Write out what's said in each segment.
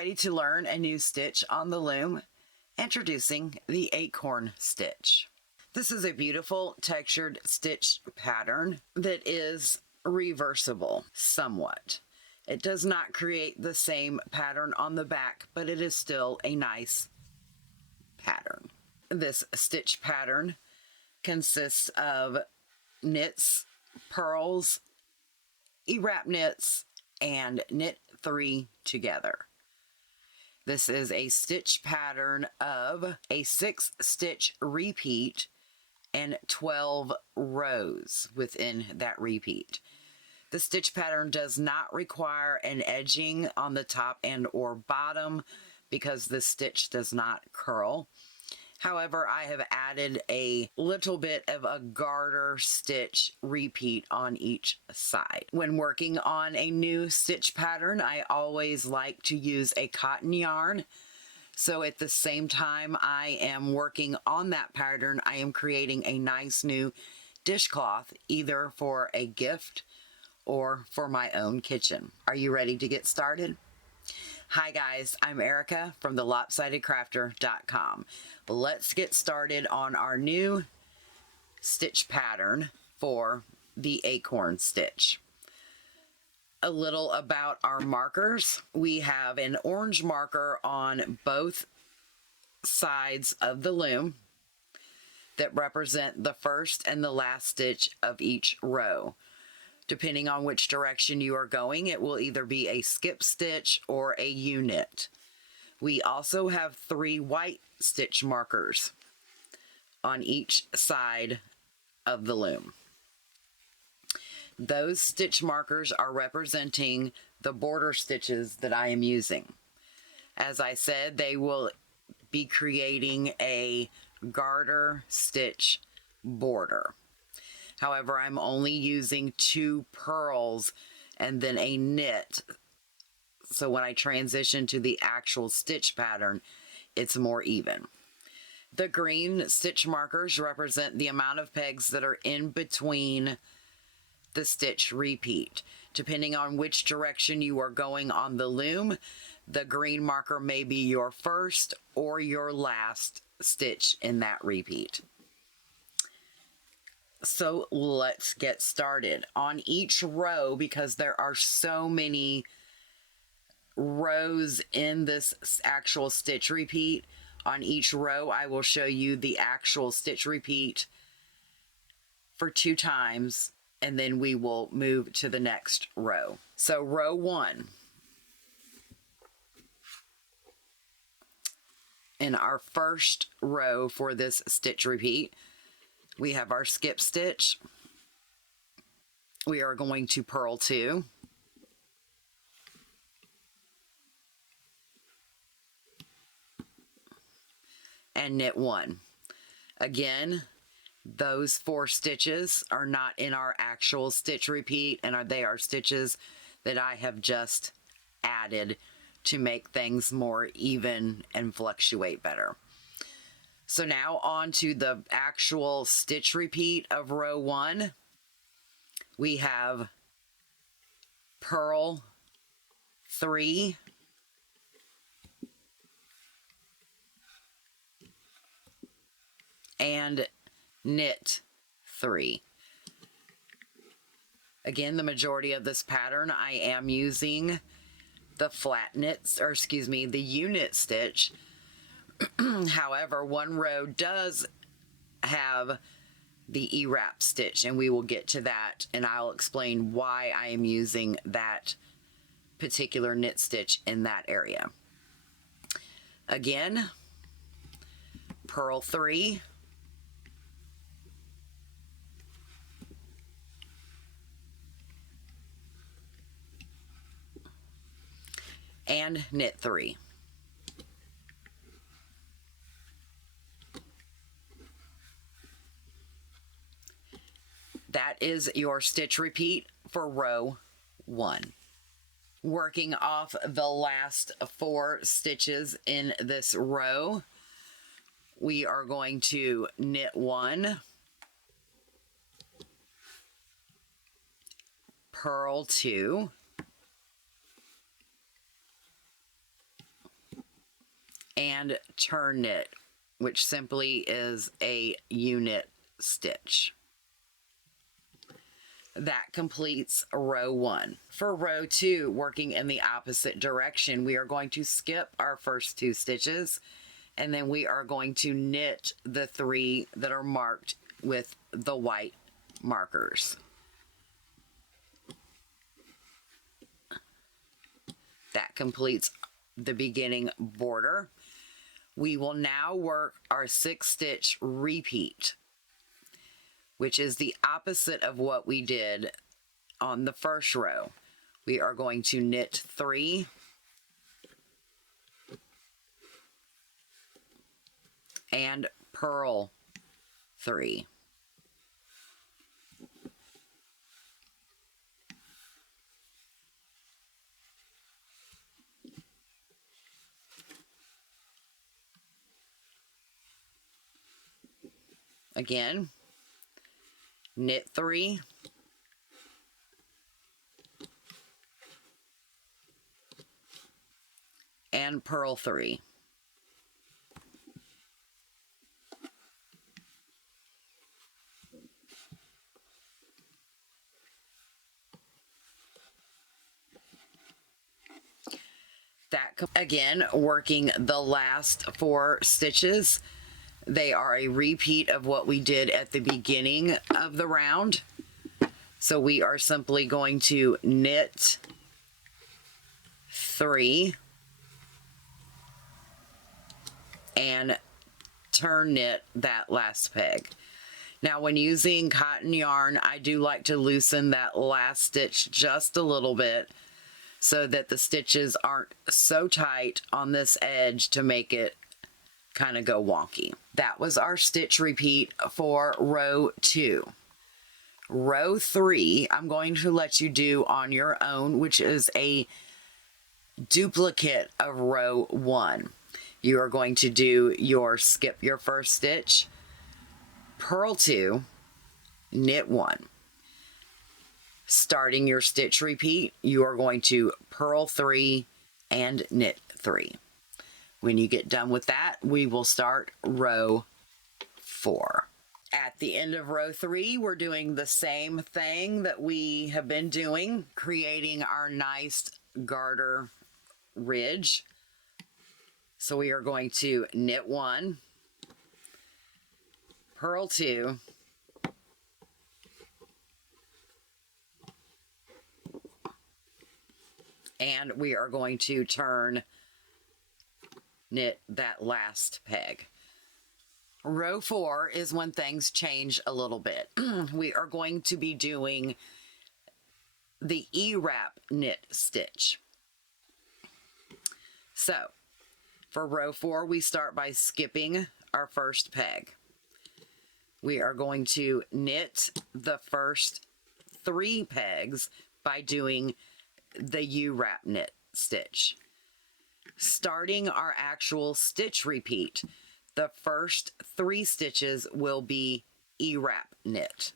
ready to learn a new stitch on the loom? Introducing the Acorn stitch. This is a beautiful textured stitch pattern that is reversible somewhat. It does not create the same pattern on the back, but it is still a nice pattern. This stitch pattern consists of knits, purls, E-wrap knits, and knit 3 together. This is a stitch pattern of a 6-stitch repeat and 12 rows within that repeat. The stitch pattern does not require an edging on the top and or bottom because the stitch does not curl. However, I have added a little bit of a garter stitch repeat on each side. When working on a new stitch pattern, I always like to use a cotton yarn. So at the same time I am working on that pattern, I am creating a nice new dishcloth, either for a gift or for my own kitchen. Are you ready to get started? Hi guys, I'm Erica from the LopsidedCrafter.com. Let's get started on our new stitch pattern for the Acorn stitch. A little about our markers. We have an orange marker on both sides of the loom that represent the first and the last stitch of each row. Depending on which direction you are going, it will either be a skip stitch or a U-knit. We also have 3 white stitch markers on each side of the loom. Those stitch markers are representing the border stitches that I am using. As I said, they will be creating a garter stitch border. However, I'm only using 2 purls and then a knit. So when I transition to the actual stitch pattern, it's more even. The green stitch markers represent the amount of pegs that are in between the stitch repeat. Depending on which direction you are going on the loom, the green marker may be your first or your last stitch in that repeat. So let's get started. On each row, because there are so many rows in this actual stitch repeat, on each row I will show you the actual stitch repeat for 2 times, and then we will move to the next row. So row 1. In our first row for this stitch repeat, we have our skip stitch. We are going to purl 2. And knit 1. Again, those 4 stitches are not in our actual stitch repeat, and they are stitches that I have just added to make things more even and fluctuate better. So now on to the actual stitch repeat of row 1. We have purl 3, and knit 3. Again, the majority of this pattern I am using the flat knits, or excuse me, the U-knit stitch. However, one row does have the E-wrap stitch, and we will get to that, and I'll explain why I am using that particular knit stitch in that area. Again, purl 3, and knit 3. That is your stitch repeat for row 1. Working off the last 4 stitches in this row, we are going to knit 1, purl 2, and turn knit, which simply is a U-knit stitch. That completes row 1. For row 2, working in the opposite direction, we are going to skip our first 2 stitches, and then we are going to knit the 3 that are marked with the white markers. That completes the beginning border. We will now work our 6-stitch repeat, which is the opposite of what we did on the first row. We are going to knit 3 and purl 3. Again, knit 3 and purl 3. That again, working the last 4 stitches. They are a repeat of what we did at the beginning of the round. So we are simply going to knit 3 and turn knit that last peg. Now, when using cotton yarn, I do like to loosen that last stitch just a little bit so that the stitches aren't so tight on this edge to make it kind of go wonky. That was our stitch repeat for row 2. Row 3, I'm going to let you do on your own, which is a duplicate of row 1. You are going to do your skip your first stitch, purl 2, knit 1. Starting your stitch repeat, you are going to purl 3 and knit 3. When you get done with that, we will start row 4. At the end of row 3, we're doing the same thing that we have been doing, creating our nice garter ridge. So we are going to knit 1, purl 2, and we are going to turn knit that last peg. Row 4 is when things change a little bit. We are going to be doing the E-wrap knit stitch. So for row 4, we start by skipping our first peg. We are going to knit the first 3 pegs by doing the U-wrap knit stitch. Starting our actual stitch repeat, the first 3 stitches will be E-wrap knit.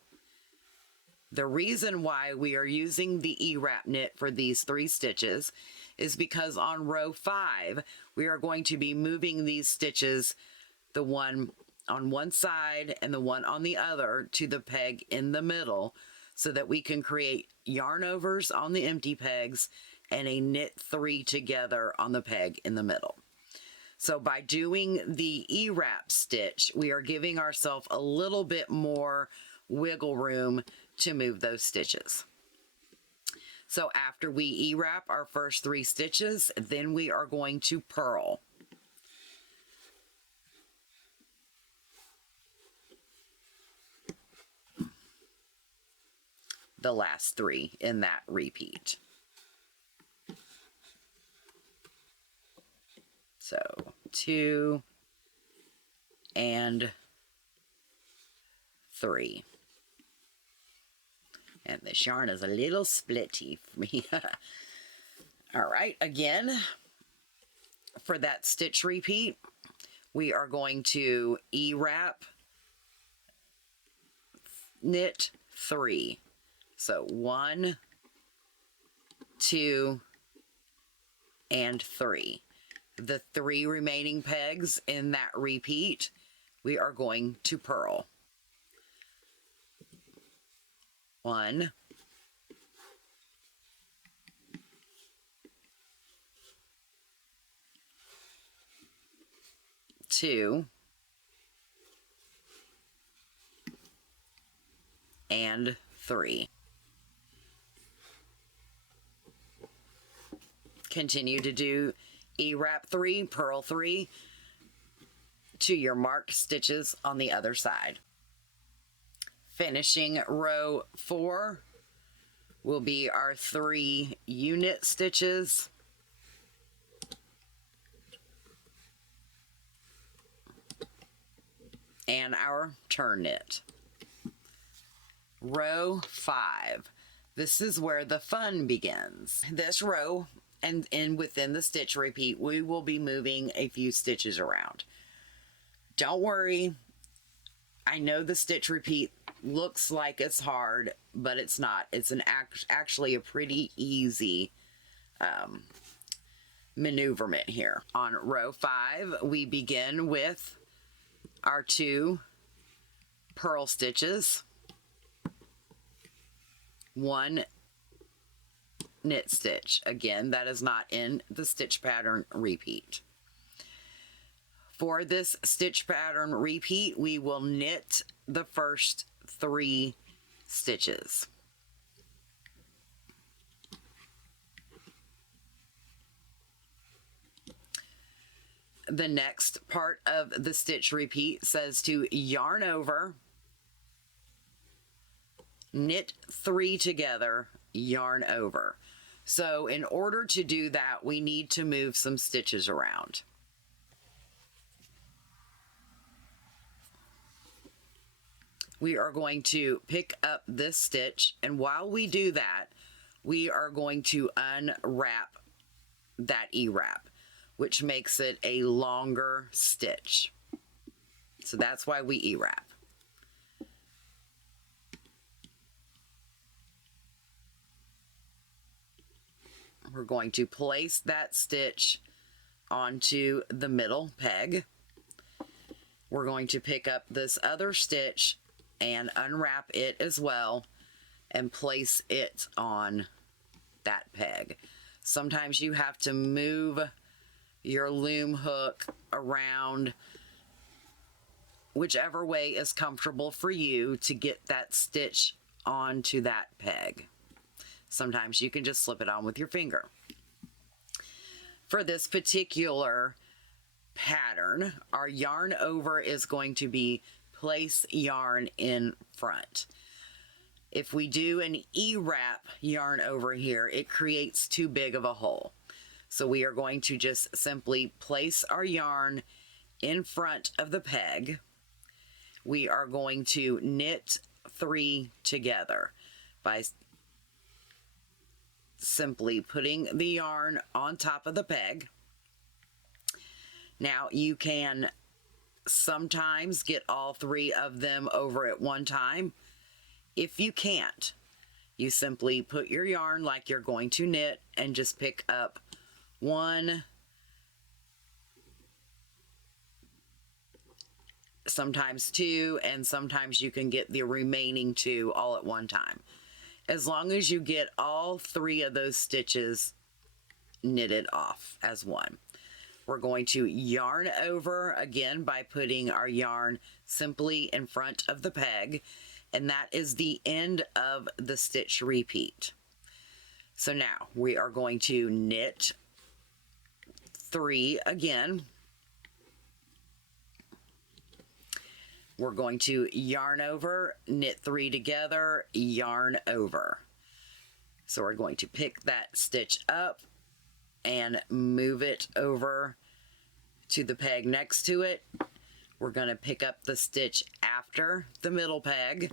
The reason why we are using the E-wrap knit for these 3 stitches is because on row 5, we are going to be moving these stitches, the one on one side and the one on the other, to the peg in the middle, so that we can create yarn overs on the empty pegs and a knit 3 together on the peg in the middle. So by doing the E-wrap stitch, we are giving ourselves a little bit more wiggle room to move those stitches. So after we E-wrap our first 3 stitches, then we are going to purl. The last 3 in that repeat. So 2 and 3. And this yarn is a little splitty for me. All right, again, for that stitch repeat, we are going to E-wrap, knit 3. So 1, 2, and 3. the 3 remaining pegs in that repeat, we are going to purl. 1, 2, and 3. Continue to do E-wrap 3, purl 3 to your marked stitches on the other side. Finishing row 4 will be our 3 unit stitches. And our turn knit. Row 5. This is where the fun begins. This row and within the stitch repeat, we will be moving a few stitches around. Don't worry. I know the stitch repeat looks like it's hard, but it's not. It's actually a pretty easy maneuverment here. On row 5, we begin with our 2 purl stitches, 1 knit stitch. Again, that is not in the stitch pattern repeat. For this stitch pattern repeat, we will knit the first 3 stitches. The next part of the stitch repeat says to yarn over, knit 3 together, yarn over. So in order to do that, we need to move some stitches around. We are going to pick up this stitch, and while we do that, we are going to unwrap that E-wrap, which makes it a longer stitch. So that's why we E-wrap. We're going to place that stitch onto the middle peg. We're going to pick up this other stitch and unwrap it as well and place it on that peg. Sometimes you have to move your loom hook around whichever way is comfortable for you to get that stitch onto that peg. Sometimes you can just slip it on with your finger. For this particular pattern, our yarn over is going to be place yarn in front. If we do an E-wrap yarn over here, it creates too big of a hole. So we are going to just simply place our yarn in front of the peg. We are going to knit 3 together by simply putting the yarn on top of the peg. Now you can sometimes get all 3 of them over at one time. If you can't, you simply put your yarn like you're going to knit and just pick up 1, sometimes 2, and sometimes you can get the remaining 2 all at one time. As long as you get all 3 of those stitches knitted off as one. We're going to yarn over again by putting our yarn simply in front of the peg, and that is the end of the stitch repeat. So now we are going to knit 3 again. We're going to yarn over, knit 3 together, yarn over. So we're going to pick that stitch up and move it over to the peg next to it. We're going to pick up the stitch after the middle peg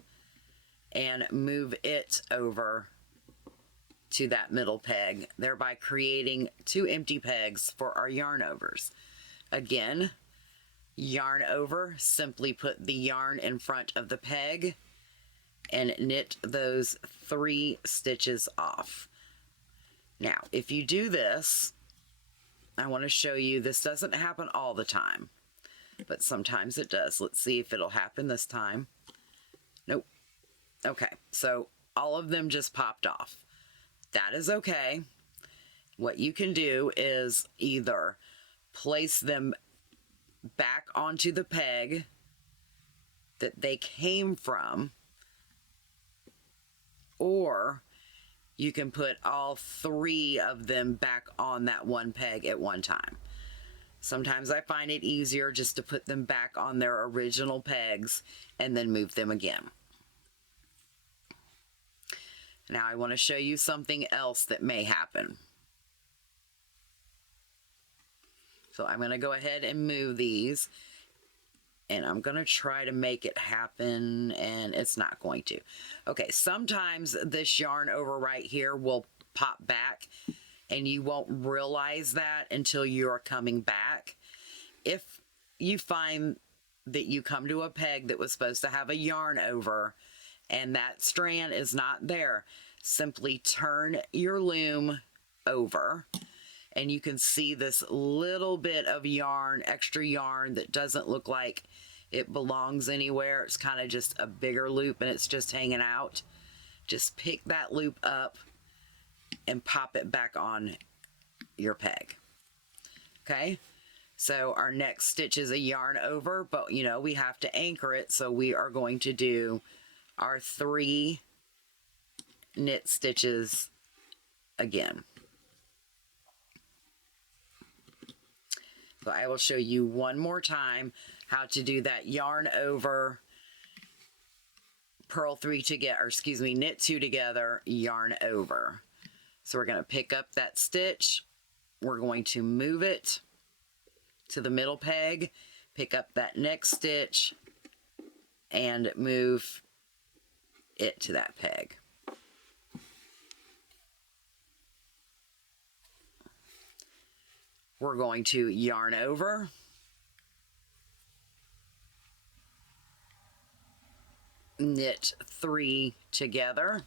and move it over to that middle peg, thereby creating 2 empty pegs for our yarn overs. Again, yarn over, simply put the yarn in front of the peg and knit those 3 stitches off. Now, if you do this, I want to show you, this doesn't happen all the time, but sometimes it does. Let's see if it'll happen this time. Nope. Okay, so all of them just popped off. That is okay. What you can do is either place them back onto the peg that they came from, or you can put all 3 of them back on that one peg at one time. Sometimes I find it easier just to put them back on their original pegs and then move them again. Now I want to show you something else that may happen. So I'm going to go ahead and move these, and I'm going to try to make it happen, and it's not going to. Okay, sometimes this yarn over right here will pop back, and you won't realize that until you're coming back. If you find that you come to a peg that was supposed to have a yarn over, and that strand is not there, simply turn your loom over, and you can see this little bit of yarn, extra yarn that doesn't look like it belongs anywhere. It's kind of just a bigger loop and it's just hanging out. Just pick that loop up and pop it back on your peg. Okay, so our next stitch is a yarn over, but you know, we have to anchor it, so we are going to do our 3 knit stitches again. So I will show you one more time how to do that yarn over, purl 3 together, or excuse me, knit 2 together, yarn over. So we're going to pick up that stitch, we're going to move it to the middle peg, pick up that next stitch, and move it to that peg. We're going to yarn over, knit 3 together,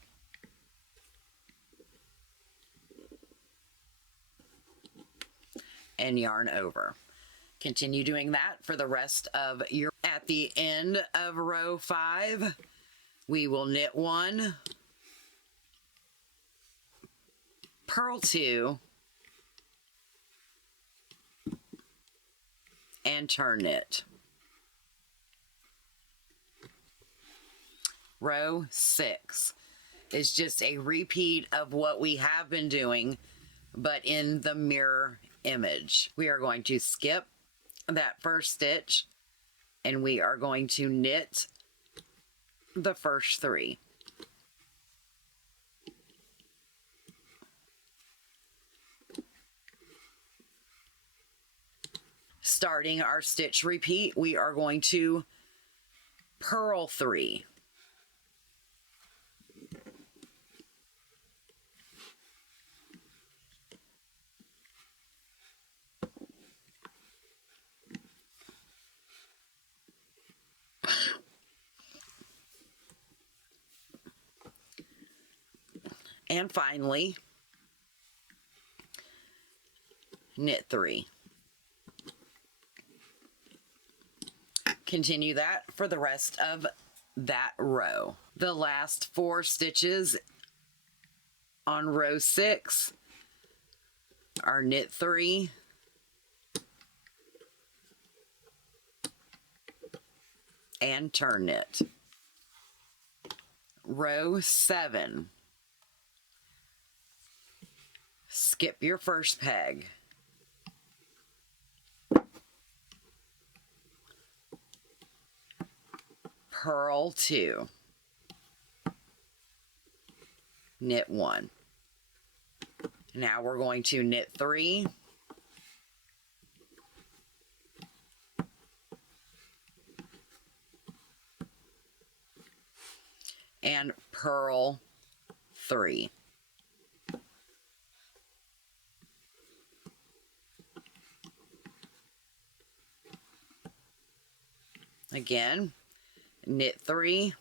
and yarn over. Continue doing that for the rest of your... At the end of row 5, we will knit 1, purl 2, and turn knit. Row 6 is just a repeat of what we have been doing, but in the mirror image. We are going to skip that first stitch, and we are going to knit the first 3. Starting our stitch repeat, we are going to purl 3. And finally, knit 3. Continue that for the rest of that row. The last 4 stitches on row 6 are knit 3, and turn knit. Row 7, skip your first peg, purl 2, knit 1. Now we're going to knit 3, and purl 3. Again, knit 3,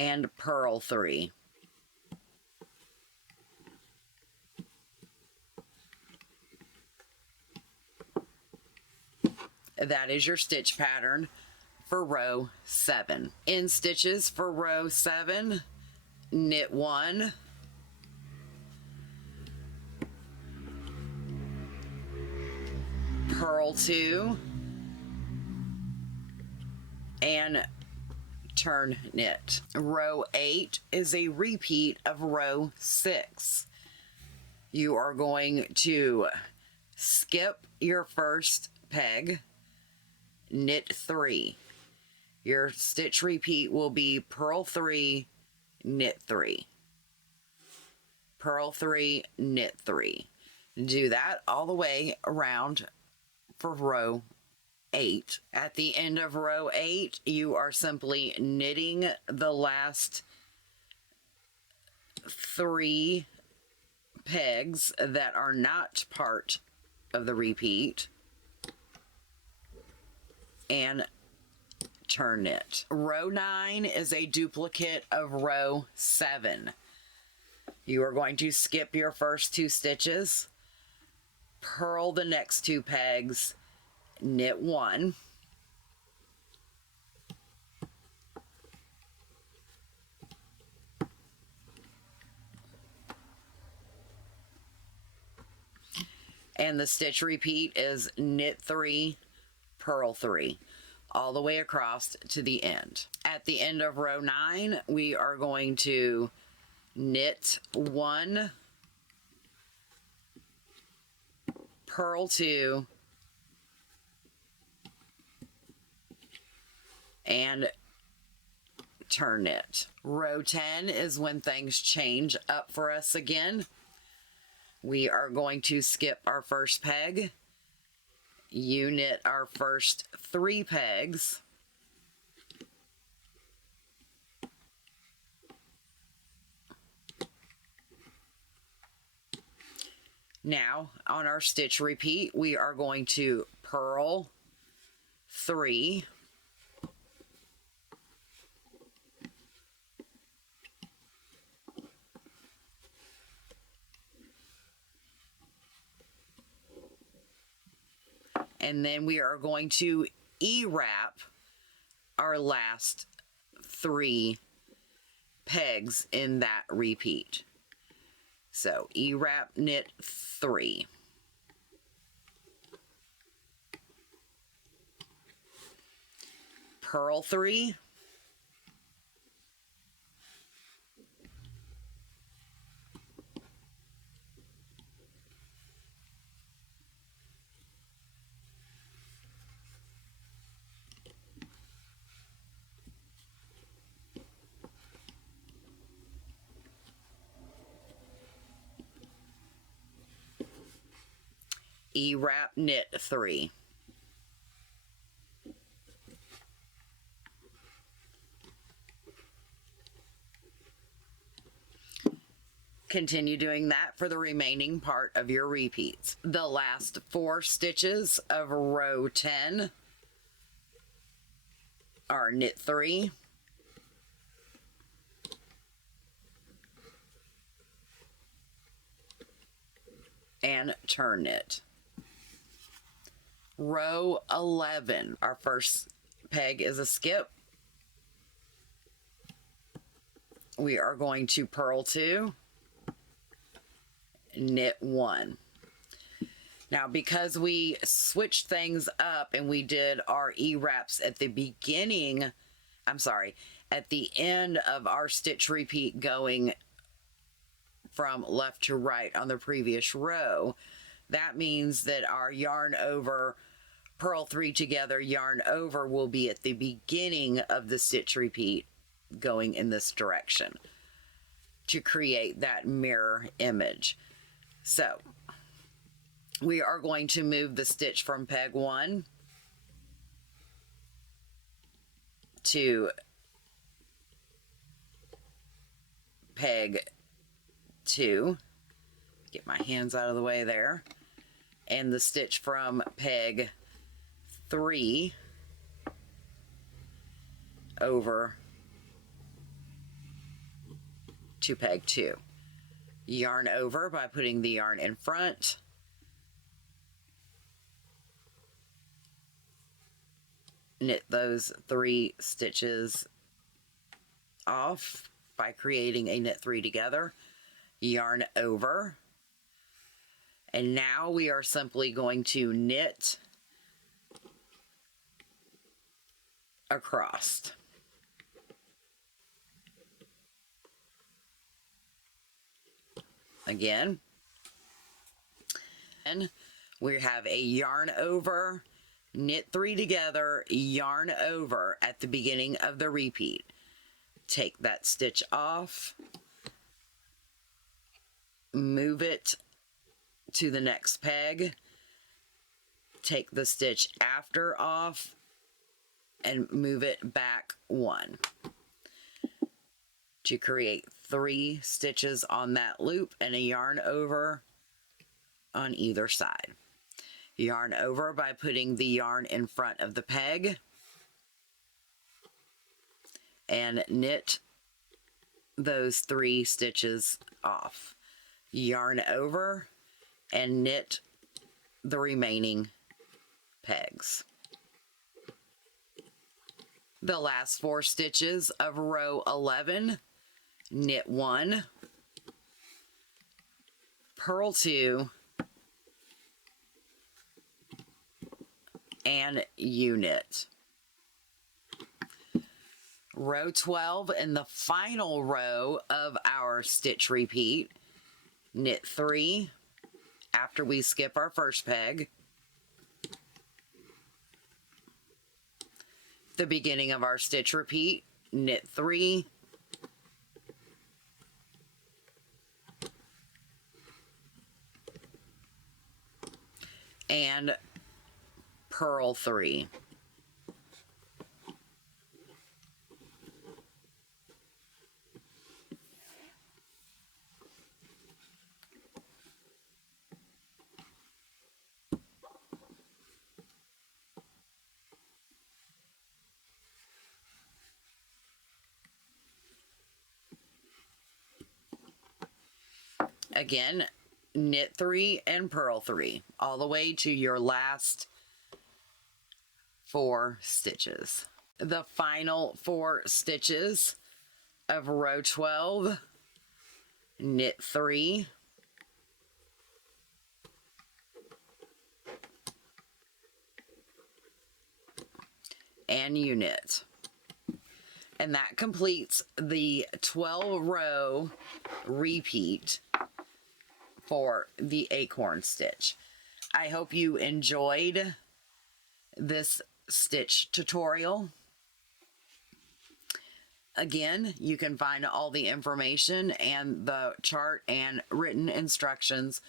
and purl 3. That is your stitch pattern for row 7. In stitches for row 7, knit 1, purl 2, and turn knit. Row 8 is a repeat of row 6. You are going to skip your first peg, knit 3. Your stitch repeat will be purl 3, knit 3. Purl 3, knit 3. Do that all the way around for row 8. At the end of row 8, you are simply knitting the last 3 pegs that are not part of the repeat and turn knit. Row 9 is a duplicate of row 7. You are going to skip your first 2 stitches, purl the next 2 pegs, knit 1, and the stitch repeat is knit 3, purl 3, all the way across to the end. At the end of row 9, we are going to knit 1, purl 2, and turn knit. Row 10 is when things change up for us again. We are going to skip our first peg, you knit our first 3 pegs, now on our stitch repeat we are going to purl 3, and then we are going to E-wrap our last 3 pegs in that repeat. So E-wrap, knit 3. Purl 3. E-wrap, knit 3. Continue doing that for the remaining part of your repeats. The last 4 stitches of row 10 are knit 3, and turn knit. Row 11, our first peg is a skip. We are going to purl 2, knit 1. Now because we switched things up and we did our E-wraps at the beginning, at the end of our stitch repeat going from left to right on the previous row, that means that our yarn over, purl 3 together, yarn over will be at the beginning of the stitch repeat going in this direction to create that mirror image. So we are going to move the stitch from peg 1 to peg 2. Get my hands out of the way there. And the stitch from peg 3 over to peg 2. Yarn over by putting the yarn in front. Knit those 3 stitches off by creating a knit 3 together. Yarn over. And now we are simply going to knit across. Again. And we have a yarn over, knit 3 together, yarn over at the beginning of the repeat. Take that stitch off, move it to the next peg, take the stitch after off, and move it back 1 to create 3 stitches on that loop and a yarn over on either side. Yarn over by putting the yarn in front of the peg and knit those 3 stitches off. Yarn over and knit the remaining pegs. The last 4 stitches of row 11, knit 1, purl 2, and U-knit. Row 12 in the final row of our stitch repeat, knit 3 after we skip our first peg. The beginning of our stitch repeat, knit 3, and purl 3. Again, knit 3 and purl 3 all the way to your last 4 stitches. The final 4 stitches of row 12, knit 3, and U-knit. And that completes the 12 row repeat for the acorn stitch. I hope you enjoyed this stitch tutorial. Again, you can find all the information and the chart and written instructions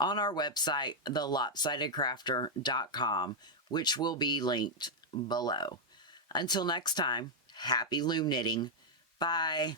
on our website, thelopsidedcrafter.com, which will be linked below. Until next time, happy loom knitting. Bye.